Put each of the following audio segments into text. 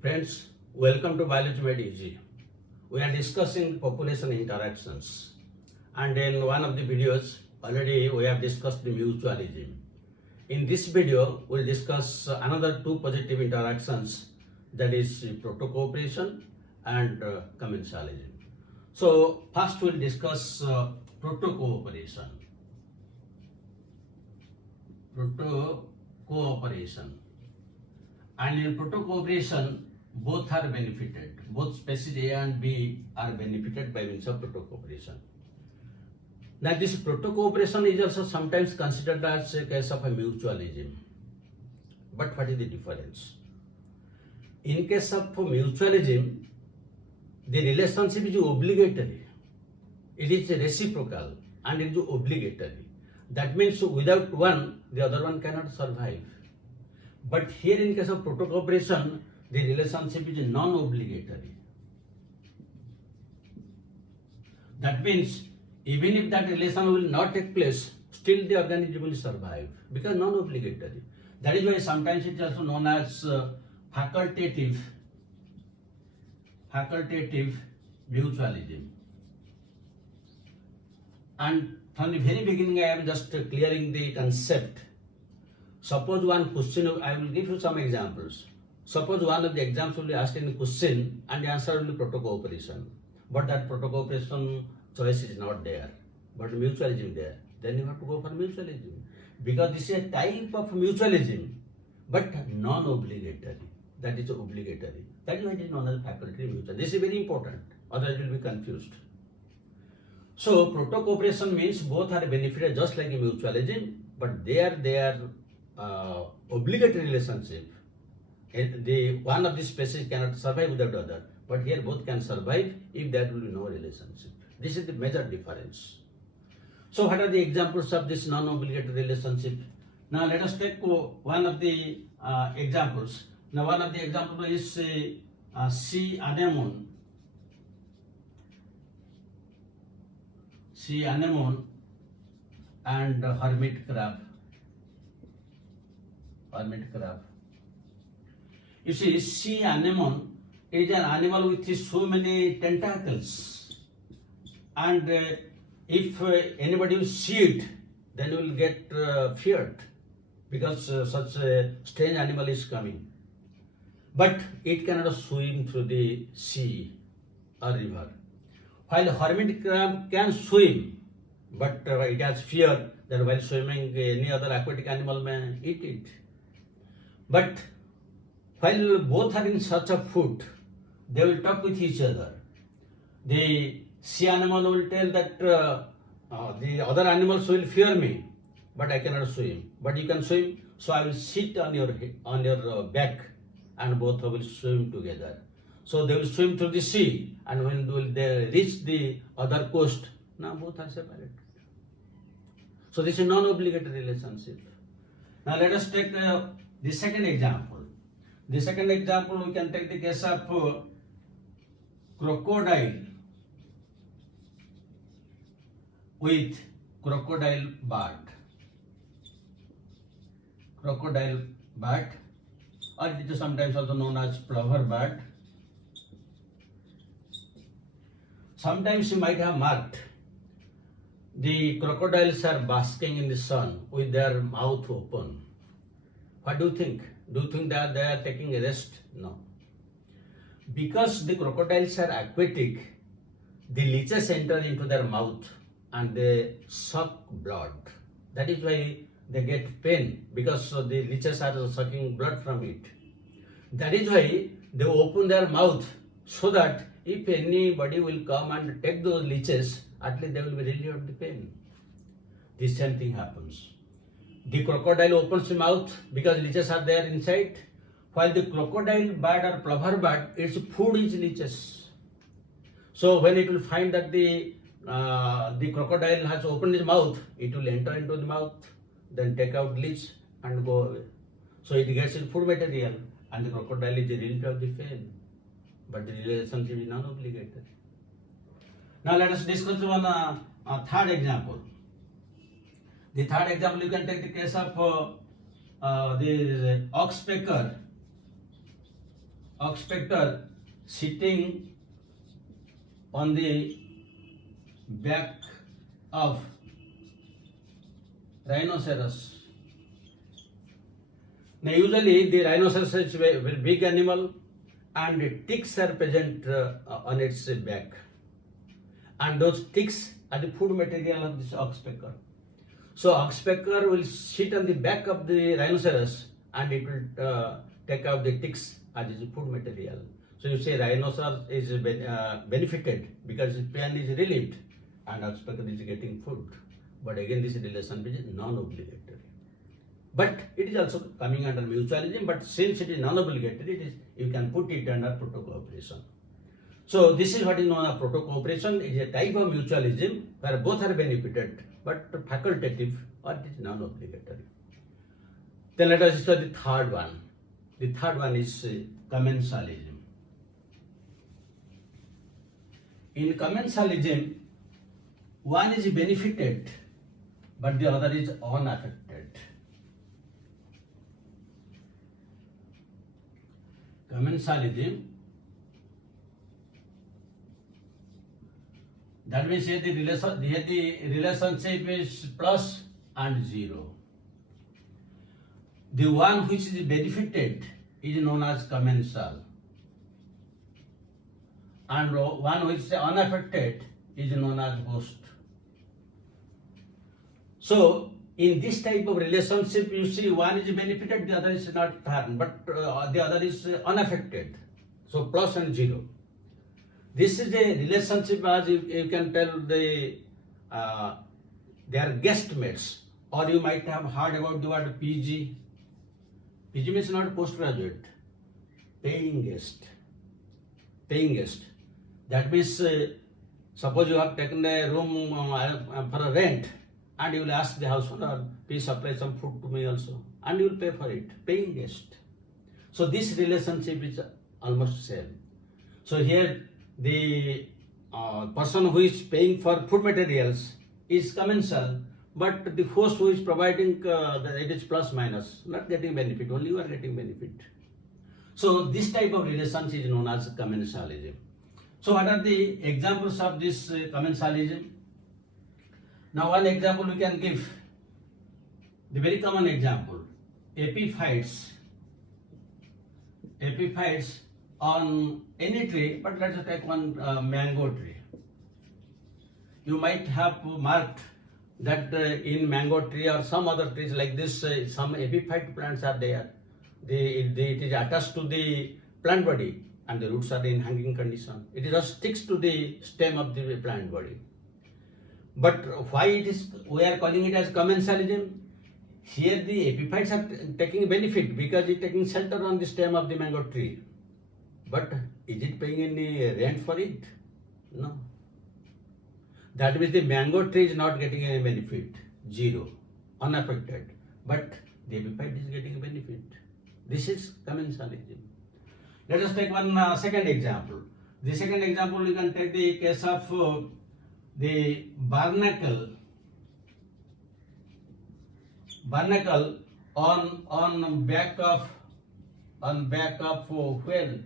Friends, welcome to Biology Made Easy. We are discussing population interactions, and in one of the videos already we have discussed the mutualism. In this video, we will discuss another two positive interactions, that is proto-cooperation and commensalism. So first we will discuss proto-cooperation. Proto-cooperation. And in proto-cooperation, both are benefited. Both species A and B are benefited by means of proto-cooperation. Now this proto-cooperation is also sometimes considered as a case of a mutualism. But what is the difference? In case of mutualism, the relationship is obligatory. It is reciprocal and it is obligatory. That means without one, the other one cannot survive. But here in case of proto-cooperation, the relationship is non-obligatory. That means even if that relation will not take place, still the organism will survive because non-obligatory. That is why sometimes it is also known as facultative mutualism. And from the very beginning I am just clearing the concept. Suppose one question, I will give you some examples. Suppose one of the exams will be asked in a question and the answer will be proto-cooperation. But that proto-cooperation choice is not there, but mutualism there. Then you have to go for mutualism. Because this is a type of mutualism, but non-obligatory. That is obligatory. That is why it is known as facultative mutualism. This is very important, otherwise you will be confused. So proto-cooperation means both are benefited just like a mutualism, but they are obligatory relationship. The one of the species cannot survive without the other, but here both can survive if there will be no relationship. This is the major difference. So what are the examples of this non-obligatory relationship? Now let us take one of the examples. Now one of the examples is sea anemone. Sea anemone and hermit crab. You see, sea anemone is an animal with so many tentacles, and if anybody will see it, then you will get feared because such a strange animal is coming. But it cannot swim through the sea or river. While hermit crab can swim, but it has fear that while swimming any other aquatic animal may eat it. But while both are in search of food, they will talk with each other. The sea animal will tell that the other animals will fear me, but I cannot swim. But you can swim, so I will sit on your back, and both will swim together. So they will swim through the sea, and when they reach the other coast, now both are separated. So this is non-obligatory relationship. Now let us take the second example. The second example, we can take the case of crocodile with crocodile bat. Crocodile bat, or it is sometimes also known as plover bat. Sometimes you might have marked the crocodiles are basking in the sun with their mouth open. What do you think? Do you think that they are taking a rest? No. Because the crocodiles are aquatic, the leeches enter into their mouth and they suck blood. That is why they get pain, because the leeches are sucking blood from it. That is why they open their mouth so that if anybody will come and take those leeches, at least they will be relieved of the pain. The same thing happens. The crocodile opens the mouth because leeches are there inside, while the crocodile bat or plover bat, its food is leeches. So when it will find that the crocodile has opened its mouth, it will enter into the mouth, then take out leech and go away. So it gets its food material, and the crocodile is relieved of the pain. But the relationship is non-obligatory. Now let us discuss one third example. The third example, you can take the case of the oxpecker oxpecker sitting on the back of rhinoceros. Now usually the rhinoceros is a very big animal and ticks are present on its back, and those ticks are the food material of this oxpecker. So oxpecker will sit on the back of the rhinoceros and it will take out the ticks as its food material. So you say rhinoceros is benefited because its pain is relieved and oxpecker is getting food. But again, this relation is non-obligatory. But it is also coming under mutualism, but since it is non-obligatory, you can put it under proto cooperation. So this is what is known as proto cooperation. It is a type of mutualism where both are benefited, but facultative or it is non-obligatory. Then let us study the third one. The third one is commensalism. In commensalism, one is benefited, but the other is unaffected. Commensalism, that means here the relationship is plus and zero. The one which is benefited is known as commensal, and one which is unaffected is known as host. So in this type of relationship, you see one is benefited, the other is not harmed, but the other is unaffected. So plus and zero. This is a relationship as you can tell they are guest mates, or you might have heard about the word PG. PG means not postgraduate, paying guest. Paying guest. That means suppose you have taken a room for a rent, and you will ask the house owner, please supply some food to me also, and you will pay for it, paying guest. So this relationship is almost same. So here the person who is paying for food materials is commensal, but the host who is providing it is plus minus, not getting benefit, only you are getting benefit. So this type of relationship is known as commensalism. So what are the examples of this commensalism? Now one example we can give, the very common example, epiphytes on any tree, but let's take one mango tree. You might have marked that in mango tree or some other trees like this, some epiphyte plants are there. It is attached to the plant body and the roots are in hanging condition. It just sticks to the stem of the plant body. But why we are calling it as commensalism? Here the epiphytes are taking benefit because it is taking shelter on the stem of the mango tree. But is it paying any rent for it? No. That means the mango tree is not getting any benefit, zero, unaffected. But the epiphyte is getting a benefit. This is commensalism. Let us take one second example. The second example, we can take the case of the barnacle on back of whale.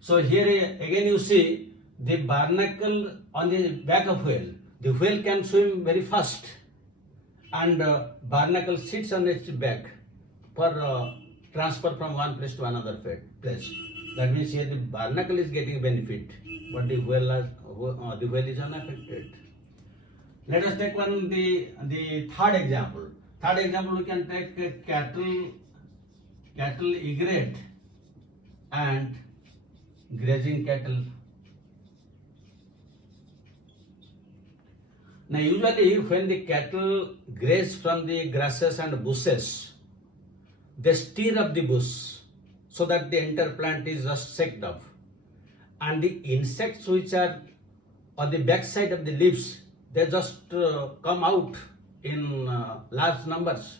So here again you see the barnacle on the back of whale. The whale can swim very fast, and barnacle sits on its back for transfer from one place to another place. That means here the barnacle is getting benefit, but the whale is unaffected. Let us take the third example. Third example, we can take cattle egret and grazing cattle. Now usually when the cattle graze from the grasses and bushes, they stir up the bush so that the entire plant is just shaked up. And the insects which are on the back side of the leaves, they just come out in large numbers.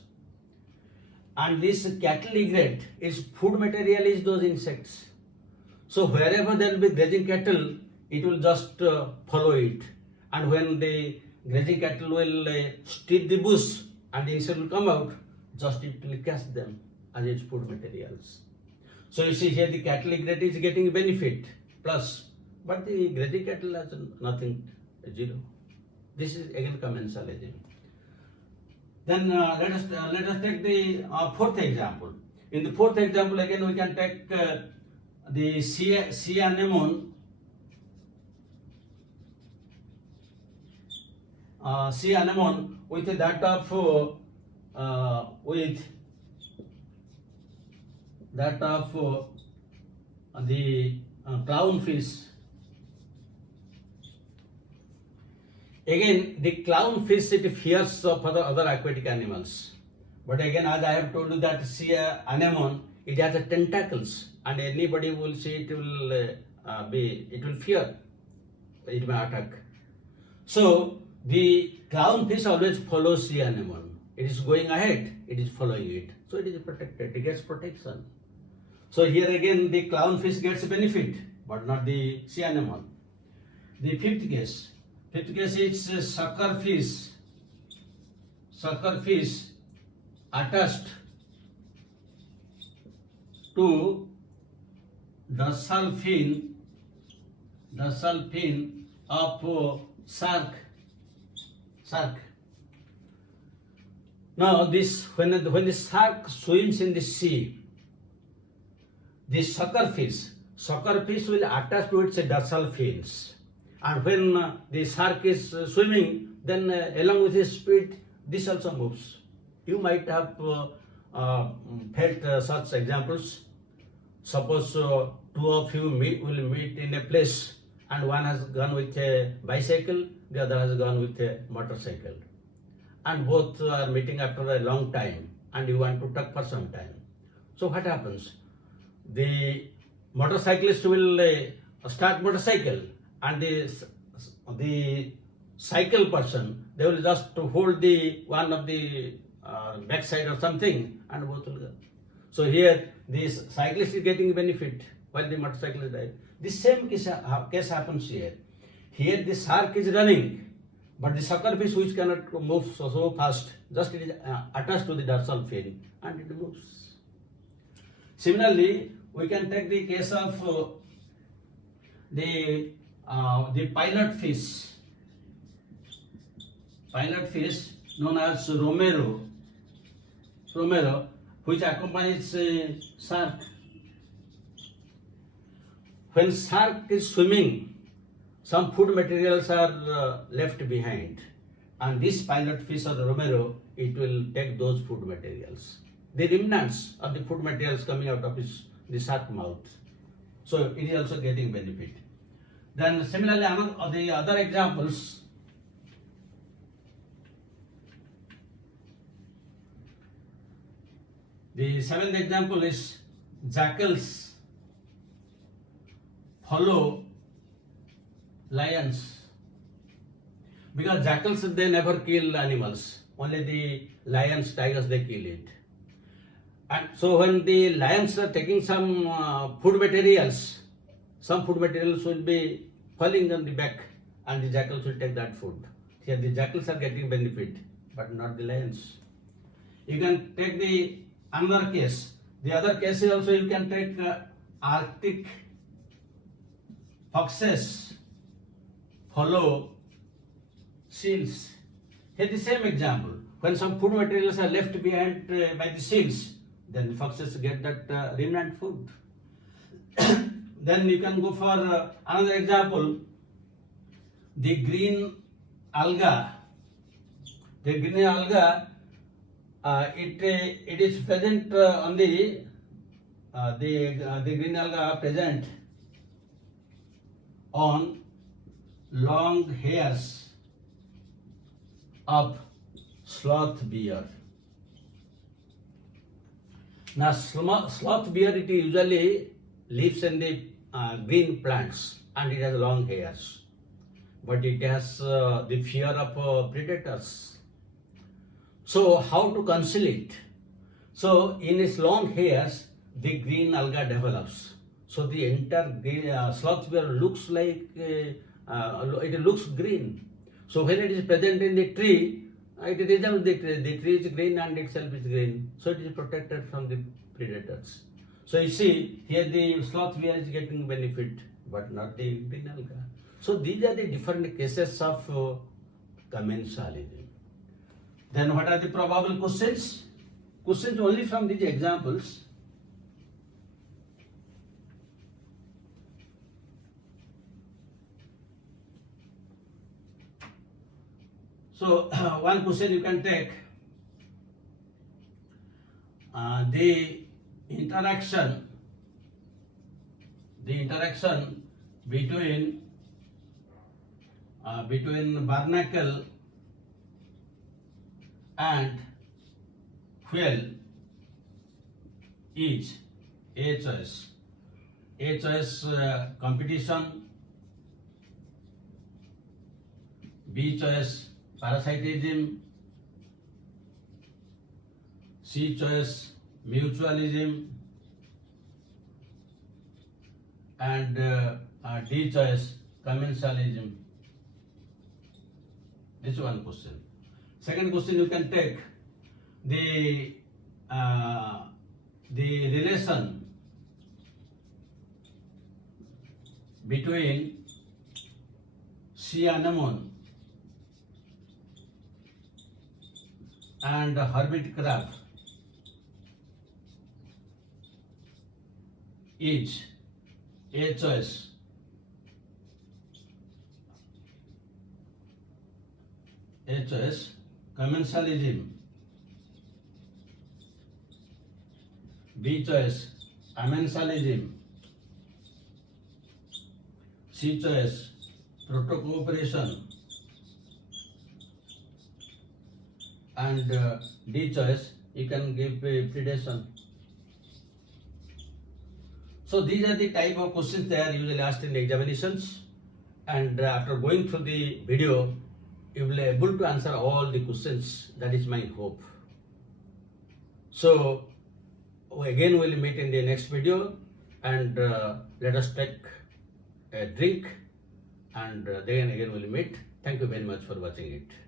And this cattle egret, its food material is those insects. So wherever there will be grazing cattle, it will just follow it. And when the grazing cattle will stir the bush and the insect will come out, just it will catch them. as its food materials. So you see here the cattle grazing is getting benefit plus, but the grazing cattle has nothing, zero. This is again commensalism. Then let us take the fourth example. In the fourth example, again we can take the sea anemone. Sea anemone with that of the clownfish. Again, the clownfish, it fears of other aquatic animals. But again, as I have told you that sea anemone, it has tentacles, and anybody will see it will fear, it may attack. So the clownfish always follows sea anemone. It is going ahead, it is following it. So it is protected, it gets protection. So here again the clownfish gets benefit, but not the sea anemone. The fifth case is suckerfish attached to dorsal fin of shark. Now this when the shark swims in the sea, the suckerfish will attach to its dorsal fins, and when the shark is swimming, then along with his speed, this also moves. You might have felt such examples. Suppose two of you will meet in a place, and one has gone with a bicycle, the other has gone with a motorcycle, and both are meeting after a long time, and you want to talk for some time. So what happens? The motorcyclist will start motorcycle, and the cycle person, they will just hold the one of the backside or something, and both will go. So here this cyclist is getting benefit while the motorcyclist dies. The same case happens here. Here the shark is running, but the suckerfish, which cannot move so fast, just it is attached to the dorsal fin and it moves. Similarly, we can take the case of the pilot fish known as Romero, which accompanies shark. When shark is swimming, some food materials are left behind, and this pilot fish or Romero, it will take those food materials, the remnants of the food materials coming out of the shark mouth. So it is also getting benefit. Then similarly, among the other examples, the seventh example is jackals follow lions, because jackals, they never kill animals, only the lions, tigers, they kill it. And so when the lions are taking some food materials will be falling on the back, and the jackals will take that food. Here the jackals are getting benefit, but not the lions. You can take the another case. The other case is also you can take Arctic foxes follow seals. Here the same example. When some food materials are left behind by the seals, then the foxes get that remnant food. Then you can go for another example, the green alga. The green alga, it is present on the green alga present on long hairs of sloth bear. Now sloth bear, it usually lives in the green plants, and it has long hairs, but it has the fear of predators. So how to conceal it? So in its long hairs, the green alga develops. So the entire sloth bear looks like it looks green. So when it is present in the tree, it resembles the tree. The tree is green and itself is green. So it is protected from the predators. So you see here the sloth bear is getting benefit, but not the green alga. So these are the different cases of commensalism. Then what are the probable questions? Questions only from these examples. So one question you can take, the interaction between barnacle and fuel is A choice. A choice competition, B choice parasitism, C choice mutualism, and D choice commensalism. This one question. Second question you can take the relation between sea anemone and hermit crab is A choice commensalism, B choice amensalism, C choice proto cooperation, and D choice you can give predation. So these are the type of questions they are usually asked in the examinations, and after going through the video you will be able to answer all the questions. That is my hope. So again we will meet in the next video, and let us take a drink, and then again we will meet. Thank you very much for watching it.